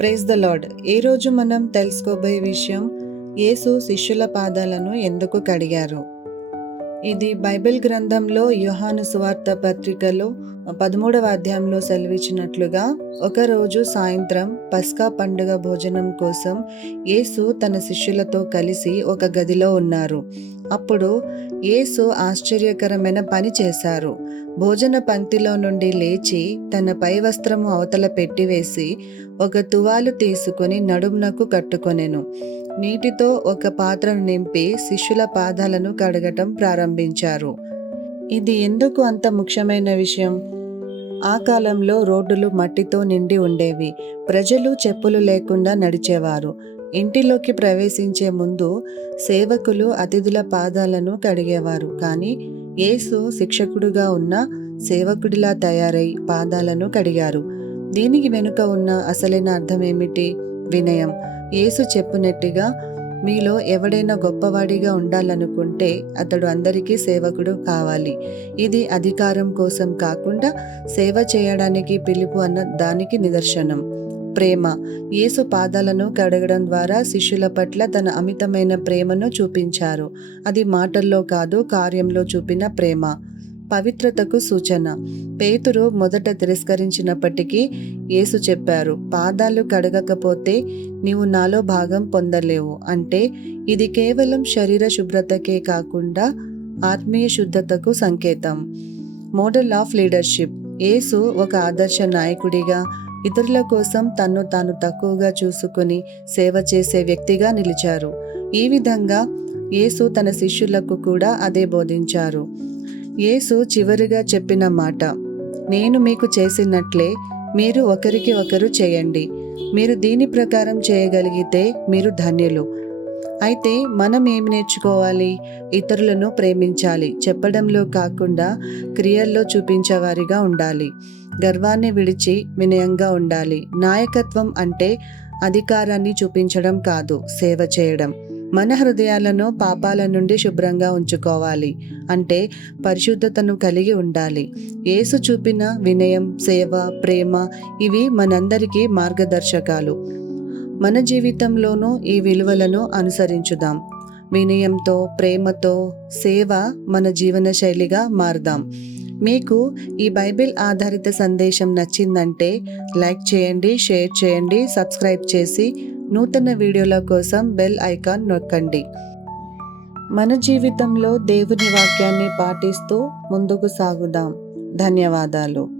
Praise the lord ఈరోజు మనం తెలుసుకోబోయే విషయం? యేసు శిష్యుల పాదాలను ఎందుకు కడిగారు? ఇది బైబిల్ గ్రంథంలో యోహాను సువార్త పత్రికలో పదమూడవ అధ్యాయంలో సెలవిచ్చినట్లుగా ఒకరోజు సాయంత్రం పస్కా పండుగ భోజనం కోసం యేసు తన శిష్యులతో కలిసి ఒక గదిలో ఉన్నారు. అప్పుడు యేసు ఆశ్చర్యకరమైన పని చేశారు. భోజన పంక్తిలో నుండి లేచి తన పై వస్త్రము అవతల పెట్టివేసి ఒక తువాలు తీసుకుని నడుమునకు కట్టుకొనెను. నీటితో ఒక పాత్రను నింపి శిష్యుల పాదాలను కడగటం ప్రారంభించారు. ఇది ఎందుకు అంత ముఖ్యమైన విషయం? ఆ కాలంలో రోడ్డులు మట్టితో నిండి ఉండేవి. ప్రజలు చెప్పులు లేకుండా నడిచేవారు. ఇంటిలోకి ప్రవేశించే ముందు సేవకులు అతిథుల పాదాలను కడిగేవారు. కానీ యేసు శిక్షకుడుగా ఉన్న సేవకుడిలా తయారై పాదాలను కడిగారు. దీనికి వెనుక ఉన్న అసలైన అర్థం ఏమిటి వినయం. యేసు చెప్పినట్టుగా మీలో ఎవడైనా గొప్పవాడిగా ఉండాలనుకుంటే అతడు అందరికీ సేవకుడు కావాలి. ఇది అధికారం కోసం కాకుండా సేవ చేయడానికి పిలుపు అన్న దానికి నిదర్శనం. ప్రేమ. యేసు పాదాలను కడగడం ద్వారా శిష్యుల పట్ల తన అమితమైన ప్రేమను చూపించారు. అది మాటల్లో కాదు కార్యంలో చూపిన ప్రేమ. పవిత్రతకు సూచన. పేతురు మొదట తిరస్కరించినప్పటికీ యేసు చెప్పారు పాదాలు కడగకపోతే నీవు నాలో భాగం పొందలేవు. అంటే ఇది కేవలం శరీర శుభ్రతకే కాకుండా ఆత్మీయ శుద్ధతకు సంకేతం. Model of leadership. యేసు ఒక ఆదర్శ నాయకుడిగా ఇతరుల కోసం తన్ను తాను తక్కువగా చూసుకుని సేవ చేసే వ్యక్తిగా నిలిచారు. ఈ విధంగా యేసు తన శిష్యులకు కూడా అదే బోధించారు. యేసు చివరిగా చెప్పిన మాట నేను మీకు చేసినట్లే మీరు ఒకరికి ఒకరు చేయండి. మీరు దీని ప్రకారం చేయగలిగితే మీరు ధన్యులు. అయితే మనం ఏమి నేర్చుకోవాలి? ఇతరులను ప్రేమించాలి. చెప్పడంలో కాకుండా క్రియల్లో చూపించేవారిగా ఉండాలి. గర్వాన్ని విడిచి వినయంగా ఉండాలి. నాయకత్వం అంటే అధికారాన్ని చూపించడం కాదు సేవ చేయడం. మన హృదయాలను పాపాల నుండి శుభ్రంగా ఉంచుకోవాలి. అంటే పరిశుద్ధతను కలిగి ఉండాలి. యేసు చూపిన వినయం సేవ ప్రేమ ఇవి మనందరికీ మార్గదర్శకాలు. మన జీవితంలోనూ ఈ విలువలను అనుసరించుదాం. వినయంతో ప్రేమతో సేవ మన జీవన శైలిగా మారుదాం. మీకు ఈ బైబిల్ ఆధారిత సందేశం నచ్చిందంటే లైక్ చేయండి షేర్ చేయండి సబ్స్క్రైబ్ చేసి నూతన వీడియోల కోసం బెల్ ఐకాన్ నొక్కండి. మన జీవితంలో దేవుని వాక్యాన్ని పాటిస్తూ ముందుకు సాగుదాం. ధన్యవాదాలు.